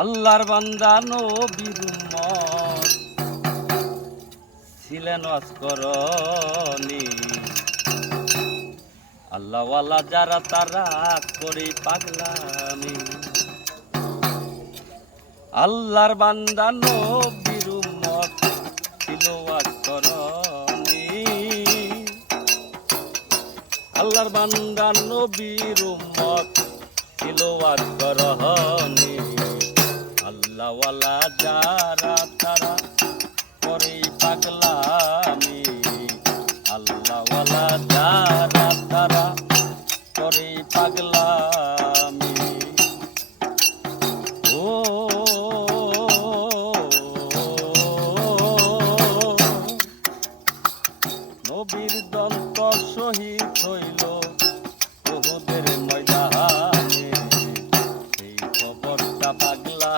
আল্লাহর বান্দা নবীর উম্মত ছিলেন অস্করণী। আল্লাহওয়ালা যারা তারা করে পাগলামি। আল্লাহর বান্দা নবীর উম্মত ছিল অস্করণী। আল্লাহর বান্দা নবীর উম্মত ছিল অস্করণী। আল্লাহওয়ালা যারা তারা করে পাগলামি। আল্লাহওয়ালা যারা তারা করে পাগলামি। ও নবীর দন্ত শহীদ হইল উহুদের ময়দানে। এই খবরটা পাগলা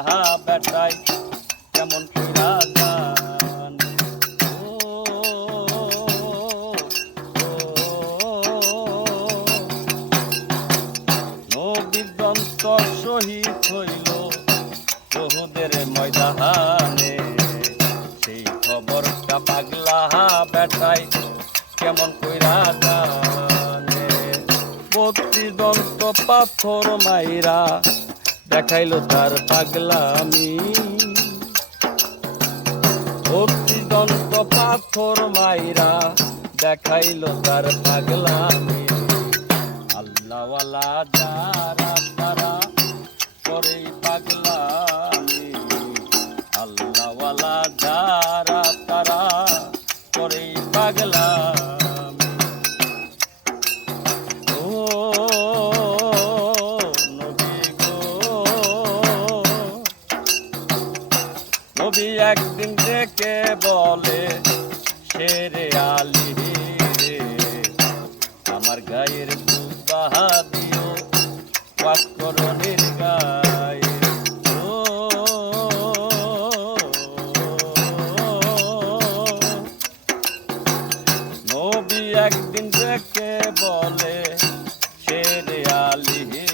বেটাই কেমন কইরা জানে। নবীর দন্ত শহীদ হইল উহুদের ময়দানে। সেই খবরটা পাগলা বেটাই কেমন কইরা জানে। 32 দন্ত পাথর মাইরা দেখাইলো তার পাগলামি। 32 দন্ত পাথর মাইরা দেখাইলো তার পাগলামি। আল্লাহওয়ালা যারা তারা করে পাগলামি। আল্লাহওয়ালা যারা তারা করে পাগলামি। ও নবী গো, নবী একদিন ডেকে বলে শেরে আলী রে, আমার গায়ের দুবাহা দিও অস্করণীর গায়ে। নবী একদিন ডেকে বলে শেরে আলী রে,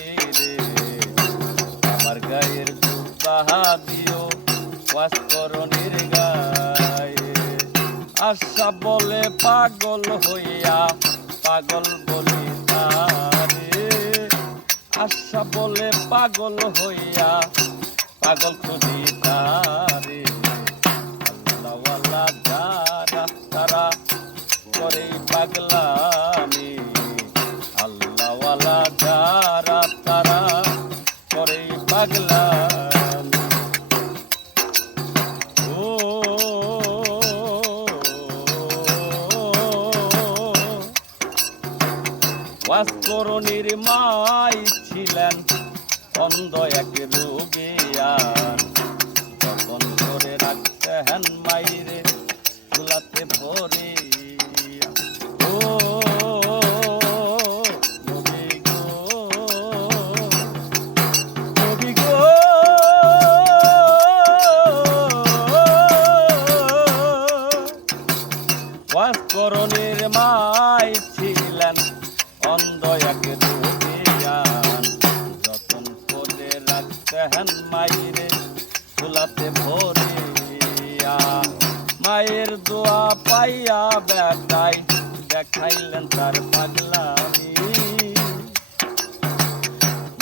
আমার গায়ের দুবাহা দিও অস্করণীর গায়ে। আশা বলে পাগল হইয়া পাগল বলি তারে। আশা বলে পাগল হইয়া পাগল খুঁজি তারে। আল্লাহওয়ালা যারা তারা করে পাগলামি। আল্লাহওয়ালা যারা তারা করে পাগলামি। ও অস্করণীর মাই ছিলেন অন্ধ এক রোগিয়ান। যতন করে রাখতেন মাইরে চুলাতে ভরে। ও নবী গো, নবী গো, অস্করণীর মাই ছিলেন অন্ধ এক রোগিয়ান। যতন করে রাখতেন মাইরে চুলাতে ভরিয়া। মায়ের দোয়া পাইয়া বেটাই দেখাইলেন তার পাগলামি।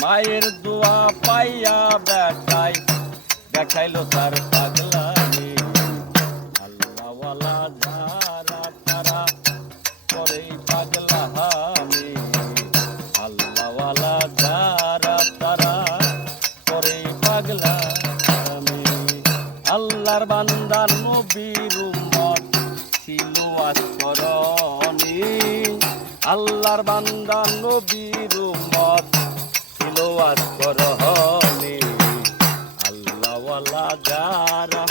মায়ের দোয়া পাইয়া বেটাই দেখাইলো তার পাগলামি। আল্লাহওয়ালা যারা তারা করে পাগলামি। আল্লাহওয়ালা যারা তারা করে পাগলামি। আল্লাহর বান্দা নবীর উম্মত ছিল অস্করণী। আল্লাহর বান্দা নবীর উম্মত ছিল অস্করণী। আল্লাহওয়ালা যারা